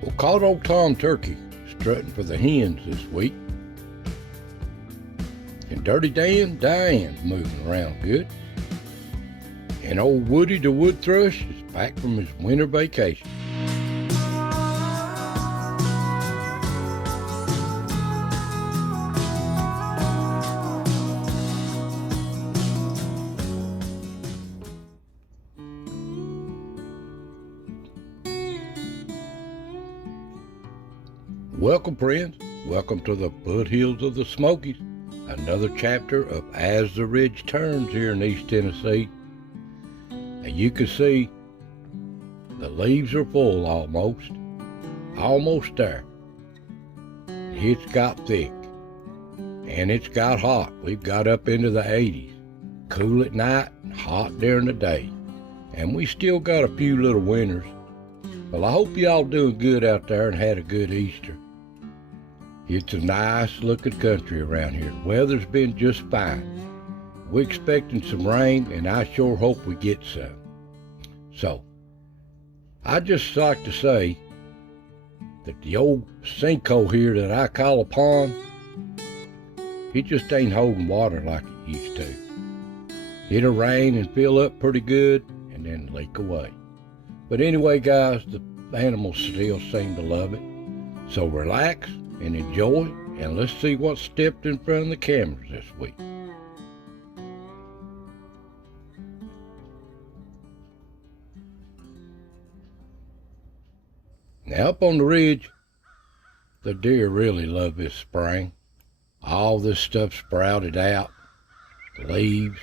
Well, caught old Tom Turkey strutting for the hens this week. And Dirty Diane's moving around good. And old Woody the wood thrush is back from his winter vacation. Welcome, friends. Welcome to the Foothills of the Smokies. Another chapter of As the Ridge Turns here in East Tennessee. And you can see the leaves are full almost. Almost there. It's got thick. And it's got hot. We've got up into the 80s. Cool at night, hot during the day. And we still got a few little winters. Well, I hope y'all doing good out there and had a good Easter. It's a nice looking country around here. The weather's been just fine. We're expecting some rain, and I sure hope we get some. So, I'd just like to say that the old sinkhole here that I call a pond, it just ain't holding water like it used to. It'll rain and fill up pretty good, and then leak away. But anyway, guys, the animals still seem to love it. So relax and enjoy, and let's see what stepped in front of the cameras this week. Now up on the ridge, the deer really love this spring. All this stuff sprouted out, the leaves,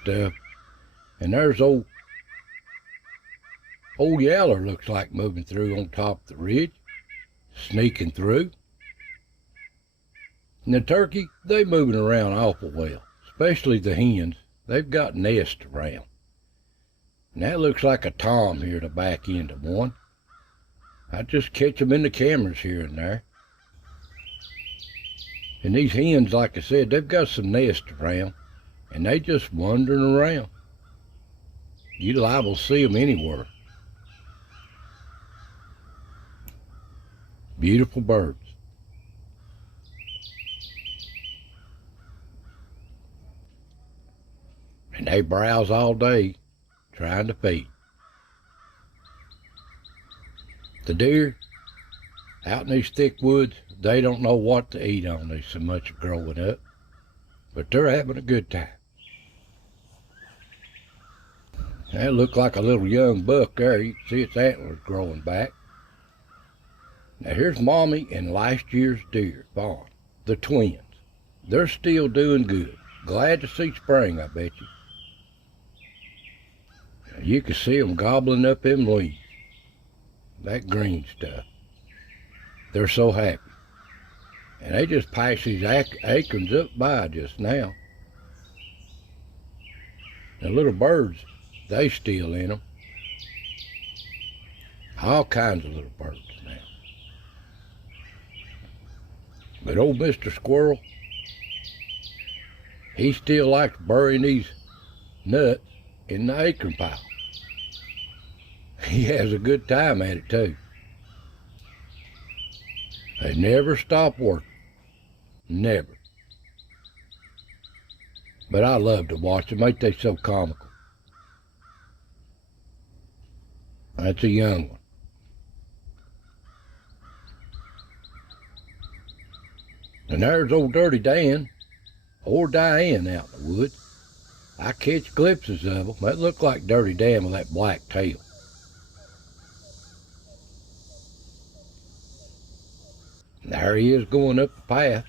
stuff, and there's old Yaller looks like moving through on top of the ridge, sneaking through. And the turkey, they moving around awful well, especially the hens. They've got nests around. And that looks like a tom here at the back end of one. I just catch them in the cameras here and there. And these hens, like I said, they've got some nests around, and they just wandering around. You're liable to see them anywhere. Beautiful birds. And they browse all day trying to feed. The deer out in these thick woods, they don't know what to eat on. There's so much growing up, but they're having a good time. That looked like a little young buck there. You can see its antlers growing back. Now here's Mommy and last year's deer, Vaughn, the twins. They're still doing good. Glad to see spring, I bet you. You can see them gobbling up them leaves. That green stuff. They're so happy. And they just passed these acorns up by just now. The little birds, they still in them. All kinds of little birds now. But old Mr. Squirrel, he still likes burying these nuts in the acorn pile. He has a good time at it too. They never stop working. Never. But I love to watch them. Ain't they so comical? That's a young one. And there's old Dirty Dan, or Diane out in the woods. I catch glimpses of them. That look like Dirty Dan with that black tail. There he is going up the path.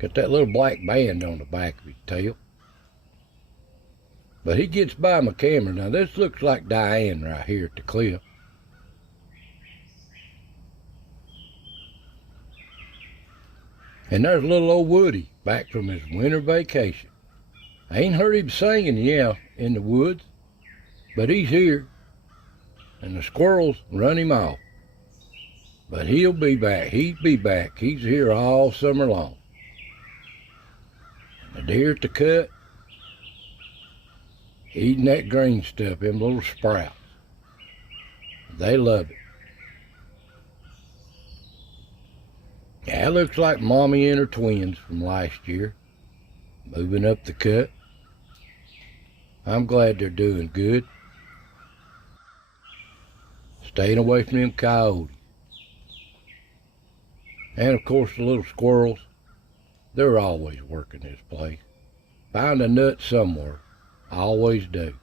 Got that little black band on the back of his tail. But he gets by my camera. Now this looks like Diane right here at the cliff. And there's little old Woody back from his winter vacation. I ain't heard him singing yet in the woods, but he's here. And the squirrels run him off. But he'll be back. He'll be back. He's here all summer long. And the deer at the cut, eating that green stuff, them little sprouts. They love it. Yeah, it looks like Mommy and her twins from last year, moving up the cut. I'm glad they're doing good. Staying away from them coyotes. And of course the little squirrels, they're always working this place. Find a nut somewhere. I always do.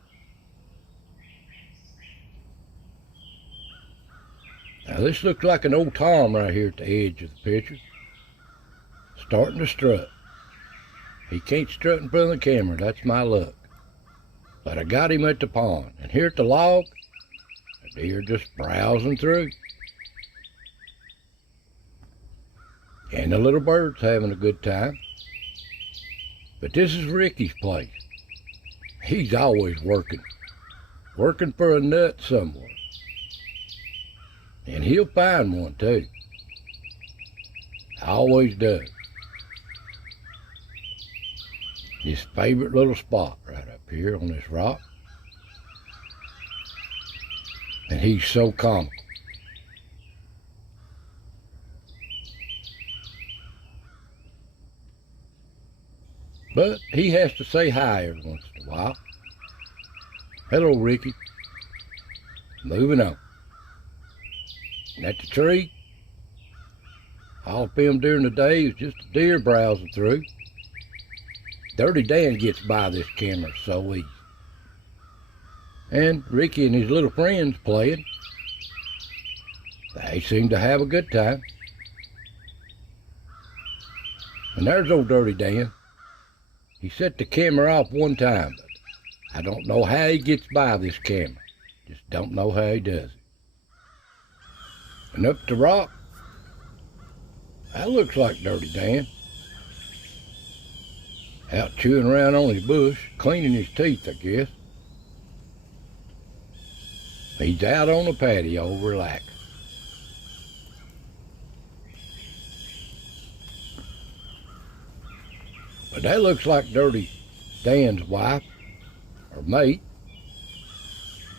Now this looks like an old Tom right here at the edge of the picture. Starting to strut. He can't strut in front of the camera, that's my luck. But I got him at the pond, and here at the log, a deer just browsing through. And the little bird's having a good time. But this is Ricky's place. He's always working for a nut somewhere. And he'll find one too. Always does. His favorite little spot right up here on this rock. And he's so comical. But he has to say hi every once in a while. Hello, Ricky. Moving on. And at the tree, all of him during the day is just a deer browsing through. Dirty Dan gets by this camera so easy. And Ricky and his little friends playing. They seem to have a good time. And there's old Dirty Dan. He set the camera off one time, but I don't know how he gets by this camera. Just don't know how he does it. And up the rock, that looks like Dirty Dan. Out chewing around on his bush, cleaning his teeth, I guess. He's out on the patio, relaxing. But that looks like Dirty Dan's wife, or mate,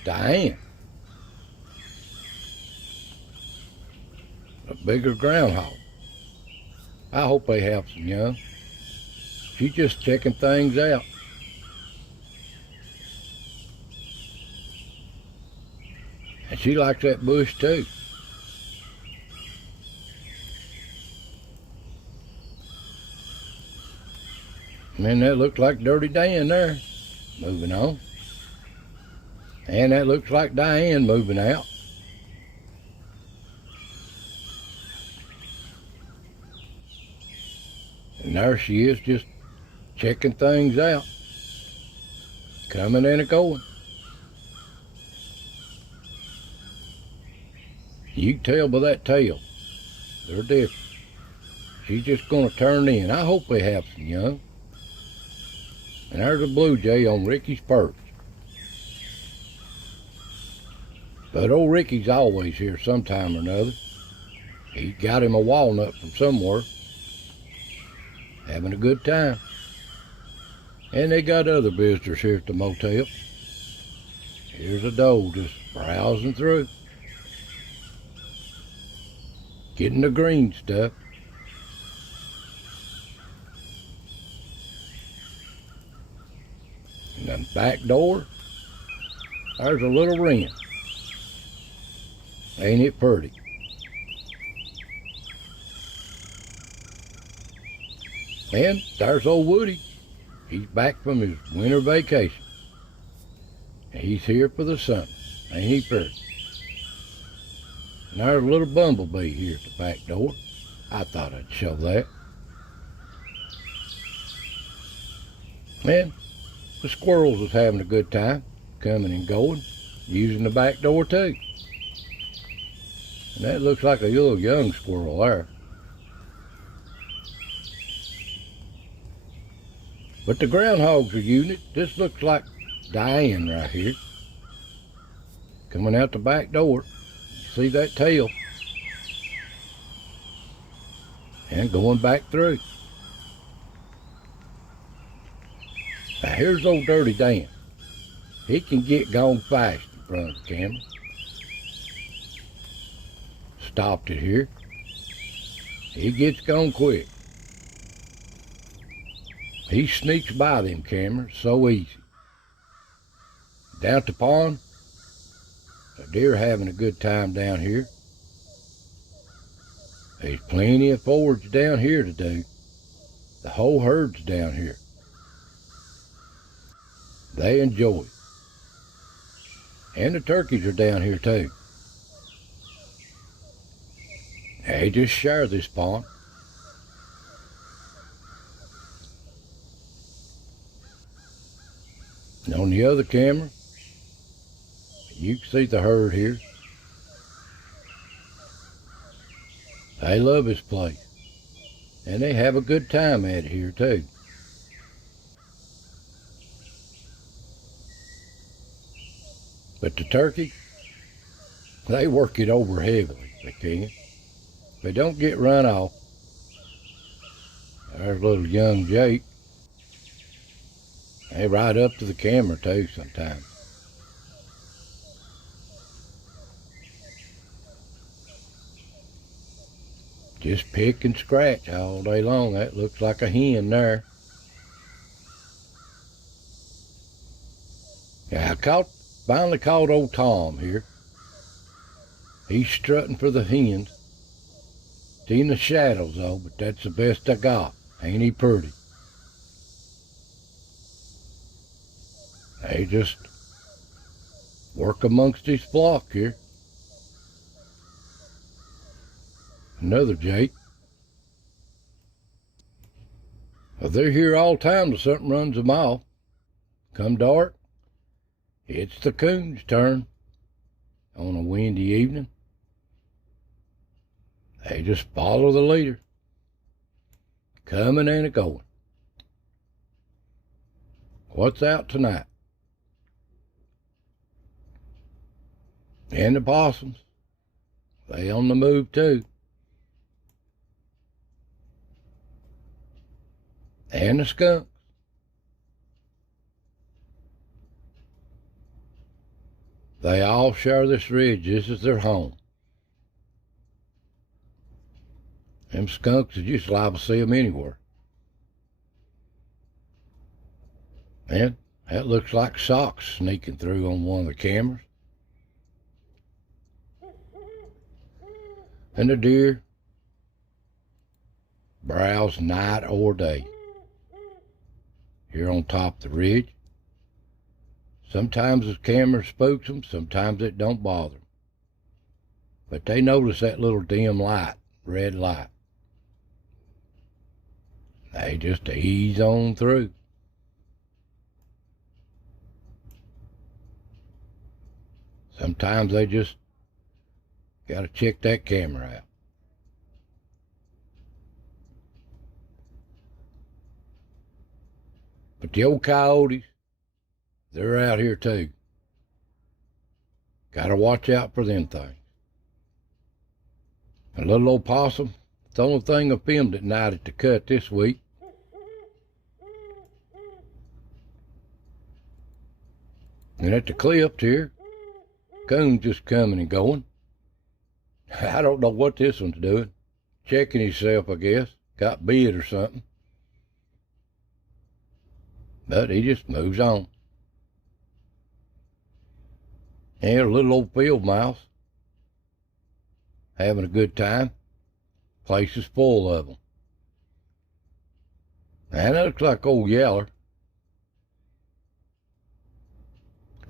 Diane. A bigger groundhog. I hope they have some young. She's just checking things out. And she likes that bush too. And then that looks like Dirty Dan there. Moving on. And that looks like Diane moving out. And there she is, just checking things out. Coming and a-going. You can tell by that tail. They're different. She's just going to turn in. I hope they have some young. And there's a blue jay on Ricky's perch. But old Ricky's always here sometime or another. He got him a walnut from somewhere. Having a good time. And they got other visitors here at the motel. Here's a doe just browsing through. Getting the green stuff. And then back door, there's a little wren. Ain't it pretty? And there's old Woody. He's back from his winter vacation. And he's here for the summer. Ain't he pretty? And there's a little bumblebee here at the back door. I thought I'd show that. And the squirrels was having a good time, coming and going, using the back door too. And that looks like a little young squirrel there. But the groundhogs are unit. This looks like Diane right here. Coming out the back door. See that tail? And going back through. Now here's old Dirty Dan. He can get gone fast in front of the camera. stopped it here. He gets gone quick. He sneaks by them cameras so easy. Down at the pond, the deer having a good time down here. There's plenty of forage down here to do. The whole herd's down here. They enjoy it. And the turkeys are down here too. They just share this pond. And on the other camera, you can see the herd here. They love this place. And they have a good time at it here too. But the turkey, they work it over heavily, they can. They don't get run off. There's little young Jake. They ride up to the camera too sometimes. Just pick and scratch all day long. That looks like a hen there. Yeah, I finally caught old Tom here. He's strutting for the hens. It's in the shadows though, but that's the best I got. Ain't he pretty? They just work amongst his flock here. Another Jake. Well, they're here all the time till something runs them off. Come dark, it's the coon's turn on a windy evening. They just follow the leader, coming and a-going. What's out tonight? And the possums, they on the move too. And the skunks. They all share this ridge. This is their home. Them skunks is just liable to see them anywhere. And that looks like socks sneaking through on one of the cameras. And the deer browse night or day here on top of the ridge. Sometimes the camera spooks them, sometimes it don't bother them. But they notice that little dim light, red light. They just ease on through. Sometimes they just gotta check that camera out. But the old coyotes, they're out here too. Gotta watch out for them things. A little old possum, it's the only thing I filmed at night at the cut this week. And at the clips here, coon's just coming and going. I don't know what this one's doing. Checking himself, I guess. Got bit or something. But he just moves on. And a little old field mouse. Having a good time. Place is full of them. And that looks like old Yeller.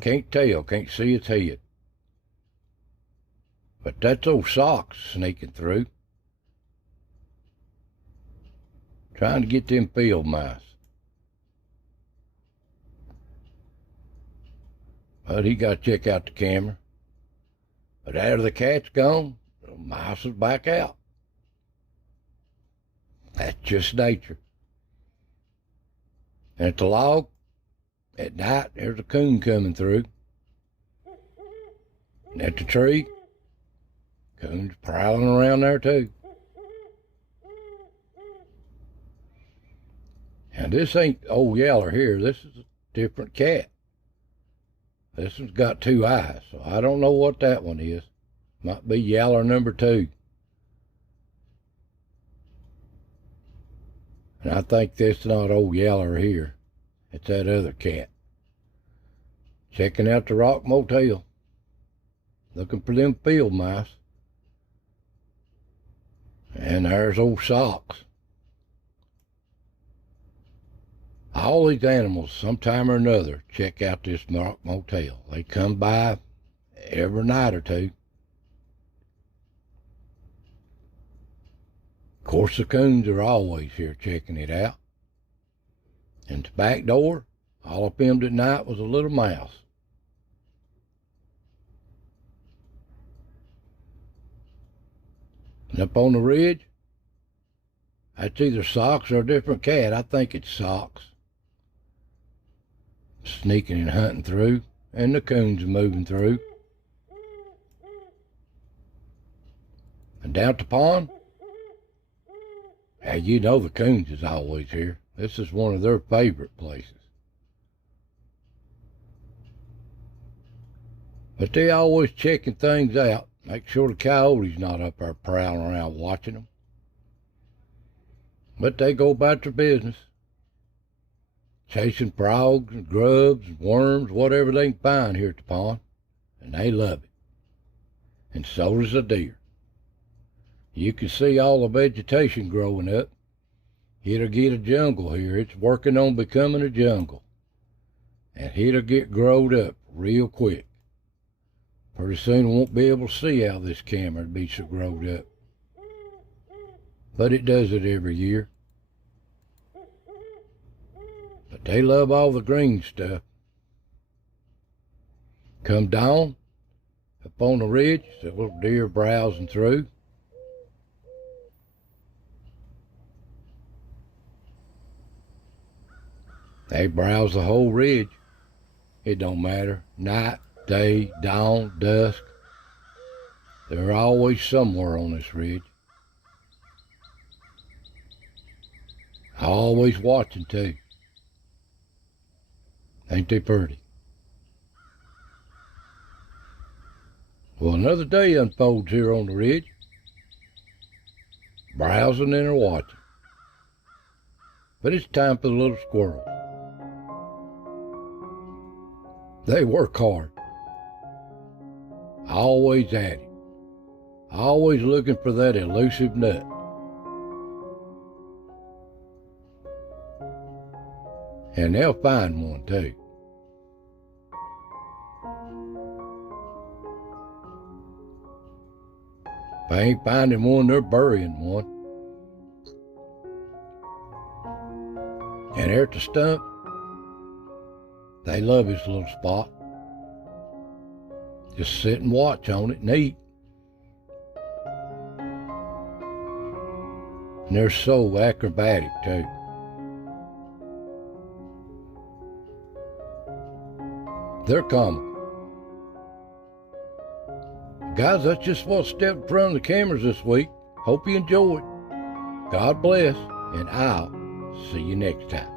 Can't tell, can't see its head. But that's old Socks sneaking through. Trying to get them field mice. But he got to check out the camera. But after the cat's gone, the mouse is back out. That's just nature. And at the log, at night, there's a coon coming through. And at the tree, coon's prowling around there too. And this ain't old Yeller here. This is a different cat. This one's got two eyes, so I don't know what that one is. Might be Yeller number 2. And I think that's not old Yeller here. It's that other cat. Checking out the Rock Motel. Looking for them field mice. And there's old Socks. All these animals, sometime or another, check out this Rock Motel. They come by every night or two. Of course, the coons are always here checking it out. And the back door, all up hemmed at night, was a little mouse. And up on the ridge, that's either Socks or a different cat. I think it's Socks. Sneaking and hunting through, and the coons are moving through. And down at the pond, hey, you know the coons is always here. This is one of their favorite places. But they always checking things out. Make sure the coyote's not up there prowling around watching them. But they go about their business. Chasing frogs and grubs and worms, whatever they can find here at the pond. And they love it. And so does the deer. You can see all the vegetation growing up. It'll get a jungle here. It's working on becoming a jungle. And it'll get growed up real quick. Pretty soon we won't be able to see how this camera be so growed up. But it does it every year. But they love all the green stuff. Come down, up on the ridge, the little deer browsing through. They browse the whole ridge. It don't matter. Night, day, dawn, dusk. They're always somewhere on this ridge. Always watching too. Ain't they pretty? Well, another day unfolds here on the ridge. Browsing and watching. But it's time for the little squirrels. They work hard. Always at it. Always looking for that elusive nut. And they'll find one too. If they ain't finding one, they're burying one. And there at the stump, they love this little spot. Just sit and watch on it and eat. And they're so acrobatic too. They're comical. Guys, that's just what stepped in front of the cameras this week. Hope you enjoyed. God bless, and I'll see you next time.